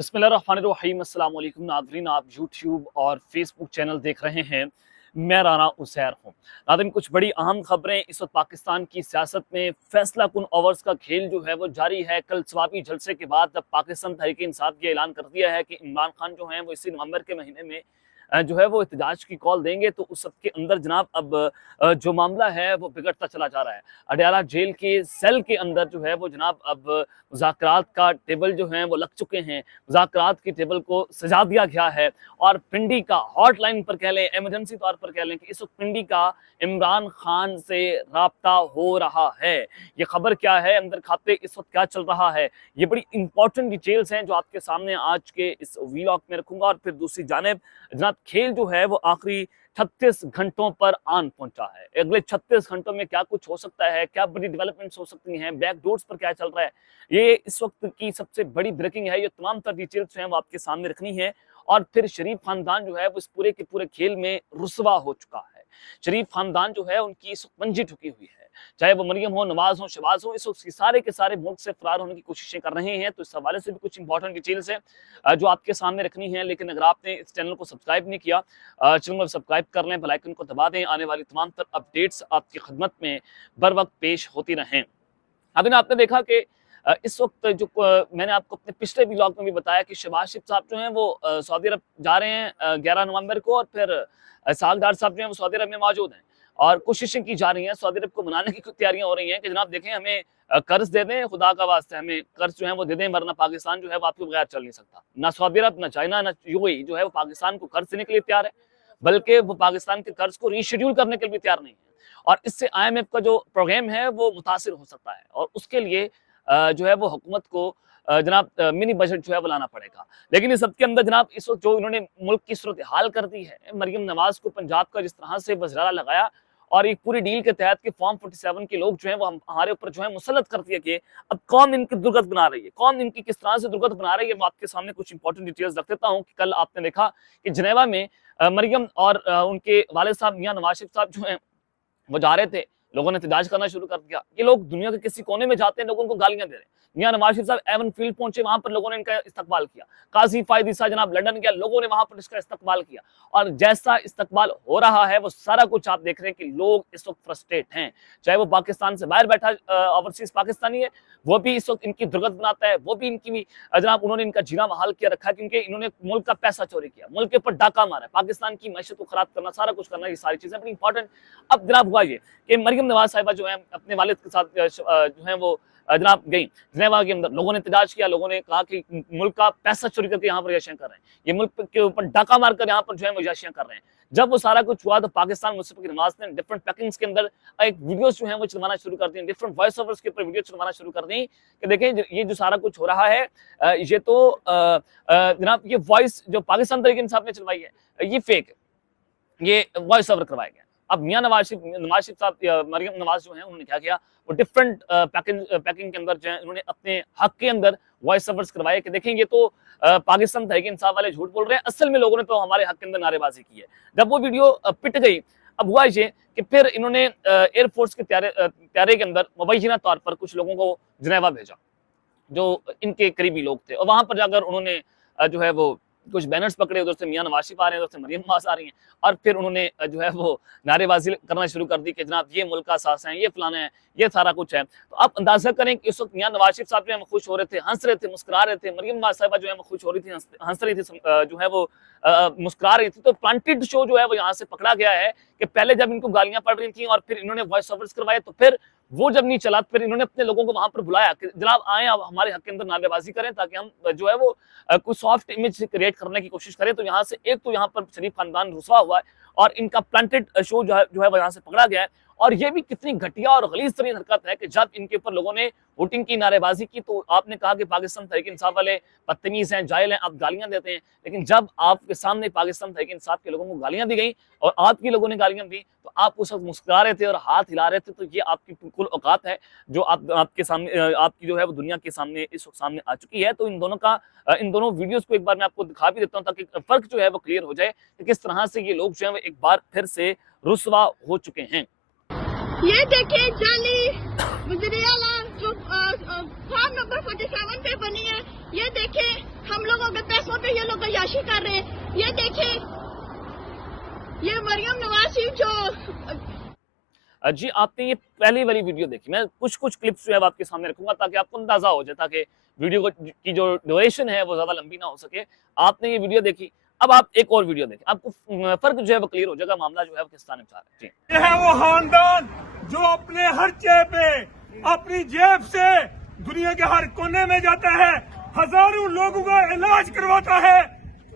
बिस्मिल्लाहिर्रहमानिर्रहीम अस्सलाम वालेकुम नाज़रीन, आप यूट्यूब और फेसबुक चैनल देख रहे हैं। मैं राना उसैर हूँ। नाज़रीन, कुछ बड़ी अहम खबरें इस वक्त पाकिस्तान की सियासत में फैसला कुन ओवर्स का खेल जो है वो जारी है। कल स्वाबी जलसे के बाद जब पाकिस्तान तहरीक इंसाफ ये ऐलान कर दिया है कि इमरान खान जो हैं वो इसी नवंबर के महीने में जो है वो एहतजाज की कॉल देंगे, तो उस सब के अंदर जनाब अब जो मामला है वो बिगड़ता चला जा रहा है। अडयाला जेल के सेल के अंदर जो है वो जनाब अब मुज़ाकरात का टेबल जो है वो लग चुके हैं। मुज़ाकरात की टेबल को सजा दिया गया है और पिंडी का हॉटलाइन पर कह लें, इमरजेंसी तौर पर कह लें कि इस वक्त पिंडी का इमरान खान से राब्ता हो रहा है। ये खबर क्या है, अंदर खाते इस वक्त क्या चल रहा है, ये बड़ी इंपॉर्टेंट डिटेल्स हैं जो आपके सामने आज के इस वीलॉग में रखूंगा। और फिर दूसरी जानिब जनाब खेल जो है वो आखिरी 36 घंटों पर आन पहुंचा है। अगले 36 घंटों में क्या कुछ हो सकता है, क्या बड़ी डेवलपमेंट्स हो सकती हैं, बैकडोर्स पर क्या चल रहा है, ये इस वक्त की सबसे बड़ी ब्रेकिंग है। ये तमाम तर डिटेल्स जो है वो आपके सामने रखनी है। और फिर शरीफ खानदान जो है वो इस पूरे के पूरे खेल में रुसवा हो चुका है। शरीफ खानदान जो है उनकी इस वक्त पंजी ठुकी हुई है, चाहे वो मरियम हो, नवाज हो, शहबाज हो, इस वक्त सारे के सारे मुल्क से फरार होने की कोशिशें कर रहे हैं। तो इस हवाले से भी कुछ इंपॉर्टेंट डिटेल्स है जो आपके सामने रखनी है। लेकिन अगर आपने इस चैनल को सब्सक्राइब नहीं किया, चैनल को सब्सक्राइब कर लें, बेल आइकन को दबा दें, आने वाली तमाम तर अपडेट्स आपकी खिदमत में बर वक्त पेश होती रहें। अभी आपने देखा कि इस वक्त जो मैंने आपको अपने पिछले व्लॉग में भी बताया कि शहबाज शरीफ साहब जो हैं वो सऊदी अरब जा रहे हैं 11 नवंबर को, और फिर सागदार साहब जो हैं वो सऊदी अरब में मौजूद हैं और कोशिशें की जा रही हैं, सऊदी अरब को मनाने की तैयारियां हो रही हैं कि जनाब देखें हमें कर्ज दे दें, खुदा का वास्ते हमें कर्ज जो है वो दे दें, वरना पाकिस्तान जो है वो आपके बगैर चल नहीं सकता। ना सऊदी अरब, ना चाइना, ना यूएई जो है वो पाकिस्तान को कर्ज देने के लिए तैयार है, बल्कि वो पाकिस्तान के कर्ज को रीशेड्यूल करने के लिए भी तैयार नहीं है। और इससे IMF का जो प्रोग्राम है वो मुतासिर हो सकता है और उसके लिए जो है वो हुकूमत को जनाब मिनी बजट जो है वो लाना पड़ेगा। लेकिन इस सबके अंदर जनाब इस वक्त जो इन्होंने मुल्क की सूरत हाल कर दी है, मरियम नवाज को पंजाब का जिस तरह से वज़रारा लगाया और एक पूरी डील के तहत के फॉर्म 47 के लोग जो हैं वो हमारे ऊपर जो है मुसल्लत कर दिए कि अब कौन इनकी दुर्गत बना रही है, कौन इनकी किस तरह से दुर्गत बना रही है। मैं आपके सामने कुछ इंपॉर्टेंट डिटेल्स रख देता हूँ कि कल आपने देखा कि जनेवा में मरियम और उनके वालिद साहब मियां नवाज शरीफ साहब जो हैं वो जा रहे थे, लोगों ने एहतजाज करना शुरू कर दिया। ये लोग दुनिया के किसी कोने में जाते हैं, लोगों को गालियां दे रहे हैं। मियां नवाज शरीफ साहब एवन फील्ड पहुंचे, वहां पर लोगों ने इनका इस्तकबाल किया। काजी फायद ईसा जनाब लंदन गया, लोगों ने वहां पर इसका इस्तकबाल किया। और जैसा इस्तकबाल हो रहा है वो सारा कुछ आप देख रहे हैं कि लोग इस वक्त फ्रस्ट्रेट हैं। चाहे वो पाकिस्तान से बाहर बैठा ओवरसीज पाकिस्तानी है, वो भी इस वक्त इनकी दुर्गत बनाता है, वो भी इनकी भी जनाब उन्होंने इनका जीना महाल किया रखा है, क्योंकि इन्होंने मुल्क का पैसा चोरी किया, मुल्क के ऊपर डाका मारा, पाकिस्तान की मैशत को खराब करना, सारा कुछ करना, ये सारी चीजें बड़ी इंपॉर्टेंट। अब जनाब हुआ ये कि मरियम नवाज साहिबा जो है अपने वालिद के साथ जो है वो जनाब गई जनेवा के अंदर, लोगों ने एहतजाज किया, लोगों ने कहा कि मुल्क का पैसा चोरी करके यहाँ पर याशियां कर रहे हैं, ये मुल्क के ऊपर डाका मारकर यहाँ पर जो है वो याशियां कर रहे हैं। जब वो सारा कुछ हुआ तो पाकिस्तान मुस्लिम की नमाज ने डिफरेंट पैकिंग्स के अंदर एक वीडियोस जो है वो चलवाना शुरू कर दी, डिफरेंट वॉइस ओवर्स के ऊपर वीडियो चलवाना शुरू कर दी कि देखें ये जो सारा कुछ हो रहा है ये तो जनाब ये वॉइस जो पाकिस्तान तरीके इंसाफ ने चलवाई है ये फेक है, ये वॉइस ओवर करवाया गया। अब मियां नवाज शरीफ साहब मरियम नवाज जो है उन्होंने क्या किया, वो डिफरेंट पैकिंग के अंदर जो है उन्होंने अपने हक के अंदर वॉइस ओवर्स करवाए कि देखें ये तो पाकिस्तान तहरीक इंसाफ वाले झूठ बोल रहे हैं, असल में लोगों ने तो हमारे हक के अंदर नारेबाजी की है। जब वो वीडियो पिट गई, अब हुआ ये कि फिर इन्होंने एयरफोर्स के त्यारे के अंदर मुबैना तौर पर कुछ लोगों को जनेवा भेजा जो इनके करीबी लोग थे, और वहां पर जाकर उन्होंने जो है वो कुछ बैनर्स पकड़े, उधर से मियां नवाज शरीफ आ रहे हैं, उधर से मरियम नवाज आ रही हैं, और फिर उन्होंने जो है वो नारेबाजी करना शुरू कर दी कि जनाब ये मुल्क का असास है, ये फलाना है, ये सारा कुछ है। तो आप अंदाजा करें कि इस वक्त मियां नवाज शरीफ साहब जो है खुश हो रहे थे, हंस रहे थे, मुस्कुरा रहे थे, मरियम नवाज साहिबा जो है वो खुश हो रही थी, हंस रही थी, जो है वो मुस्कुरा रही थी। तो प्लांटेड शो जो है वो यहाँ से पकड़ा गया है कि पहले जब इनको गालियां पड़ रही थी और फिर इन्होंने वॉइस ओवर्स करवाए, तो फिर वो जब नहीं चला फिर इन्होंने अपने लोगों को वहां पर बुलाया कि जनाब आए आप हमारे हक के अंदर नारेबाजी करें, ताकि हम जो है वो कुछ सॉफ्ट इमेज क्रिएट करने की कोशिश करें। तो यहाँ से एक तो यहाँ पर शरीफ खानदान रुसवा हुआ है और इनका प्लांटेड शो जो है वो यहाँ से पकड़ा गया है। और ये भी कितनी घटिया और गलीज तरीन हरकत है कि जब इनके ऊपर लोगों ने वोटिंग की, नारेबाजी की, तो आपने कहा कि पाकिस्तान तहरीक इंसाफ वाले बदतमीज हैं, जाहिल हैं, आप गालियां देते हैं। लेकिन जब आपके सामने पाकिस्तान तहरीक इंसाफ के लोगों को गालियां दी गई और आपके लोगों ने गालियां दी, तो आप उस वक्त मुस्कुरा रहे थे और हाथ हिला रहे थे। तो ये आपकी बिल्कुल औकात है जो आपके सामने आपकी जो है वो दुनिया के सामने इस वक्त सामने आ चुकी है। तो इन दोनों वीडियोस को एक बार मैं आपको दिखा भी देता हूँ ताकि फर्क जो है वो क्लियर हो जाए कि किस तरह से ये लोग जो है वो एक बार फिर से रुसवा हो चुके हैं। ये देखिए जाली वज़ीर-ए-आला जो फॉर्म नंबर 47 पे बनी है, ये देखिए हम लोगों बदमाशी कर रहे हैं। ये देखें, ये मरियम नवाज शरीफ जो जी आपने ये पहली वाली वीडियो देखी, मैं कुछ कुछ क्लिप्स जो है वो आपके सामने रखूंगा ताकि आपको अंदाजा हो जाए, ताकि वीडियो की जो ड्यूरेशन है वो ज्यादा लंबी ना हो सके। आपने ये वीडियो देखी, अब आप एक और वीडियो देखें, आपको फर्क जो है वो क्लियर हो जाएगा, मामला जो है वो किस तरह निपटा रहा है। जी ये है वो खानदान जो अपने हर चेह पे अपनी जेब से दुनिया के हर कोने में जाता है, हजारों लोगों का इलाज करवाता है,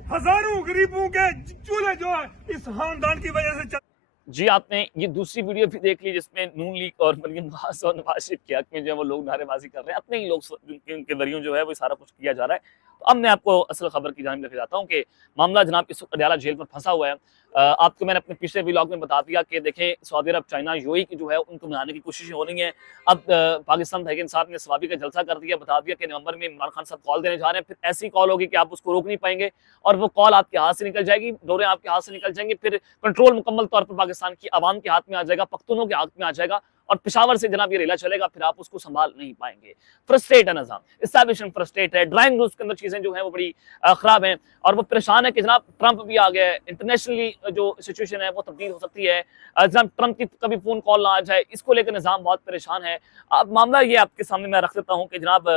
हजारों गरीबों के चूल्हे जो है इस खानदान की वजह से जी आपने ये दूसरी वीडियो भी देख ली जिसमें नून लीग और मरियम नवाज और नवाज शरीफ के हक में जो है वो लोग नारेबाजी कर रहे हैं, अपने ही लोग के जरिए जो है वो सारा कुछ किया जा रहा है। तो अब मैं आपको असल खबर की जानिब लेके जाता हूँ कि मामला जनाब इस वक्त अडयाला जेल पर फंसा हुआ है। आपको मैंने अपने पिछले व्लॉग में बता दिया कि देखें सऊदी अरब, चाइना, यूएई की जो है उनको मनाने की कोशिशें हो रही हैं। अब पाकिस्तान तहरीक इंसाफ ने सवाबी का जलसा कर दिया, बता दिया कि नवंबर में इमरान खान साहब कॉल देने जा रहे हैं, फिर ऐसी कॉल होगी कि आप उसको रोक नहीं पाएंगे और वो कॉल आपके हाथ से निकल जाएगी, डोरे आपके हाथ से निकल जाएंगे, फिर कंट्रोल मुकम्मल तौर पर पाकिस्तान की आवाम के हाथ में आ जाएगा, पख्तूनों के हाथ में आ जाएगा और पेशावर से जनाब ये रेला चलेगा, फिर आप उसको संभाल नहीं पाएंगे। फ्रस्ट्रेट है निजाम, एस्टैब्लिशमेंट फ्रस्ट्रेट है, ड्राइंग रूम्स के अंदर चीजें जो है वो बड़ी खराब हैं और वो परेशान है कि जनाब ट्रंप भी आ गया है, इंटरनेशनली जो सिचुएशन है वो तब्दील हो सकती है, जनाब ट्रंप की कभी फोन कॉल ना आ जाए, इसको लेकर निजाम बहुत परेशान है। अब मामला ये आपके सामने मैं रख देता हूँ कि जनाब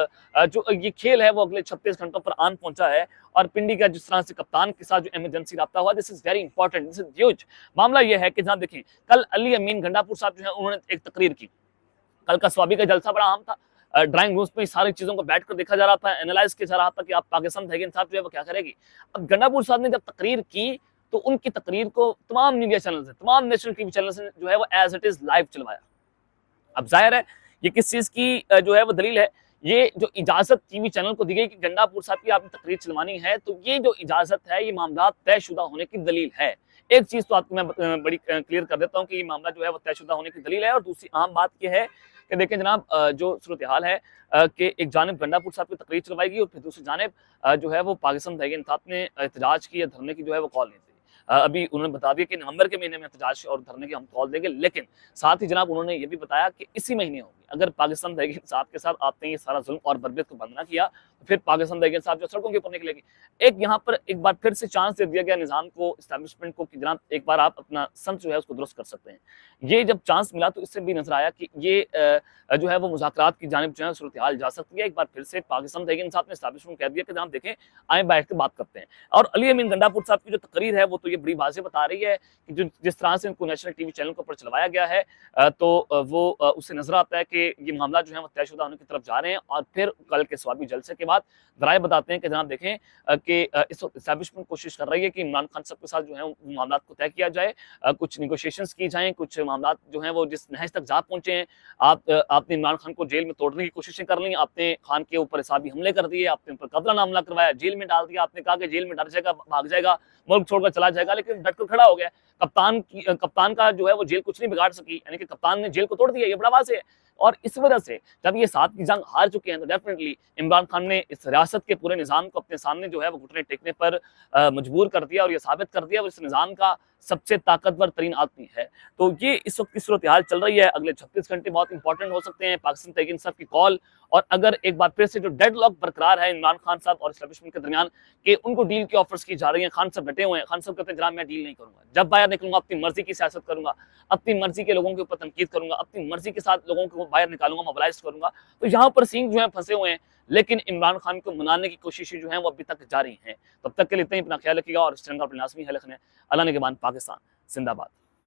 जो ये खेल है वो अगले 36 घंटों पर आन पहुंचा है और पिंडी का जिस तरह से कप्तान के साथ जो इमरजेंसी रब्ता हुआ, this is very important, this is huge. मामला ये है कि जनाब देखें, कल अली अमीन गंडापुर साहब जो है उन्होंने एक तकरीर की, कल का स्वाबी का जलसा बड़ा अहम था, ड्राइंग रूम्स में सारी चीजों को बैठकर देखा जा रहा था, एनालाइज किया जा रहा था कि आप पाकिस्तान तहरीक इंसाफ जो है वो क्या करेगी। अब गंडापुर साहब ने जब तकरीर की तो उनकी तकरीर को तमाम मीडिया चैनल से, तमाम नेशनल टीवी चैनल से जो है वो एज इट इज लाइव चलवाया। अब जाहिर है ये किस चीज की जो है वो दलील है, ये जो इजाजत टीवी चैनल को दी गई कि गंडापुर साहब की आपने तकरीर चलवानी है, तो ये जो इजाजत है ये मामला तयशुदा होने की दलील है। एक चीज तो आपको मैं बड़ी क्लियर कर देता हूँ कि ये मामला जो है वो तयशुदा होने की दलील है। और दूसरी अहम बात यह है कि देखें जनाब, जो सूरत हाल है कि एक जानिब गंडापुर साहब की तकरीर चलवाएगी और फिर दूसरी जानिब जो है वो पाकिस्तान तहरीक इंसाफ ने एहतजाज की या धरने की जो है वो कॉल नहीं दी। अभी उन्होंने बता दिया कि नवंबर के महीने में एहतजाज और धरने की हम कॉल देंगे, लेकिन साथ ही जनाब उन्होंने ये भी बताया कि इसी महीने होगी। अगर पाकिस्तान तहरीक इंसाफ के साथ आपने ये सारा जुल्म और बर्बरियत को बंद ना किया तो फिर पाकिस्तान तहरीक इंसाफ जो सड़कों के ऊपर निकलेगी। एक यहाँ पर एक बार फिर से चांस दे दिया गया निजाम को, एस्टैब्लिशमेंट को, कि जनाब एक बार आप अपना संत जो है उसको दुरुस्त कर सकते हैं। ये जब चांस मिला तो इससे भी नजर आया कि ये जो है वो मुज़ाकरात की जानिब जो है सूरत हाल जा सकती है। एक बार फिर से पाकिस्तान तहरीक इंसाफ ने एस्टैब्लिशमेंट कह दिया कि जनाब देखें, आए बैठ के बात करते हैं। और अली अमीन गंडापुर साहब की जो तकरीर है वो तो ये बड़ी वाज़ेह बता रही है कि जो जिस तरह से इनको नेशनल टीवी चैनल के ऊपर चलवाया गया है, तो वो उससे नजर आता है कि ये मामला जो है वो तयशुदा होने की तरफ जा रहे हैं। और फिर कल के स्वाबी जलसे के बाद दराए बताते हैं कि जनाब देखें कि इस वक्त एस्टैब्लिशमेंट कोशिश कर रही है कि इमरान खान साहब के साथ जो है मामला को तय किया जाए, कुछ निगोशिएशंस की जाएं, कुछ मामला जो हैं वो जिस नहज तक जा पहुंचे हैं। आपने इमरान खान को जेल में तोड़ने की कोशिशें कर ली, आपने खान के ऊपर हिसाबी हमले कर दिए, आपने उन पर कतलाना करवाया, जेल में डाल दिया, आपने कहा कि जेल में डर जाएगा, भाग जाएगा, मुल्क छोड़कर चला जाएगा, लेकिन डटकर खड़ा हो गया। कप्तान का जो है वो जेल कुछ नहीं बिगाड़ सकी, यानी कि कप्तान ने जेल को तोड़ दिया, ये बड़ा वाज़ेह है। और इस वजह से जब ये 7 की जंग हार चुके हैं तो डेफिनेटली इमरान खान ने इस रियासत के पूरे निज़ाम को अपने सामने जो है वो घुटने टेकने पर मजबूर कर दिया और ये साबित कर दिया वो इस निज़ाम का सबसे ताकतवर तरीन आदमी है। तो ये इस वक्त की सूरत हाल चल रही है। अगले 36 घंटे बहुत इंपॉर्टेंट हो सकते हैं, पाकिस्तान तहरीक इंसाफ की कॉल और अगर एक बार फिर से जो डेडलॉक बरकरार है इमरान खान साहब और एस्टैब्लिशमेंट के दरमियान कि उनको डील की ऑफर्स की जा रही हैं, खान साहब डटे हुए हैं, खान साहब कहते हैं जनाब मैं डील नहीं करूंगा, जब बाहर निकलूंगा अपनी मर्जी की सियासत करूंगा, अपनी मर्जी के लोगों के ऊपर तनकीद करूंगा, अपनी मर्जी के साथ लोगों को बाहर निकालूंगा, मोबिलाइज करूंगा। तो यहाँ पर सींग जो है फंसे हुए हैं, लेकिन इमरान खान को मनाने की कोशिशें जो हैं वो अभी तक जारी हैं। तब तक के लिए इतना ही, अपना ख्याल रखिएगा और इस चैनल का अपना लाजमी है लिखना है। अल्लाह ने के बाद पाकिस्तान जिंदाबाद।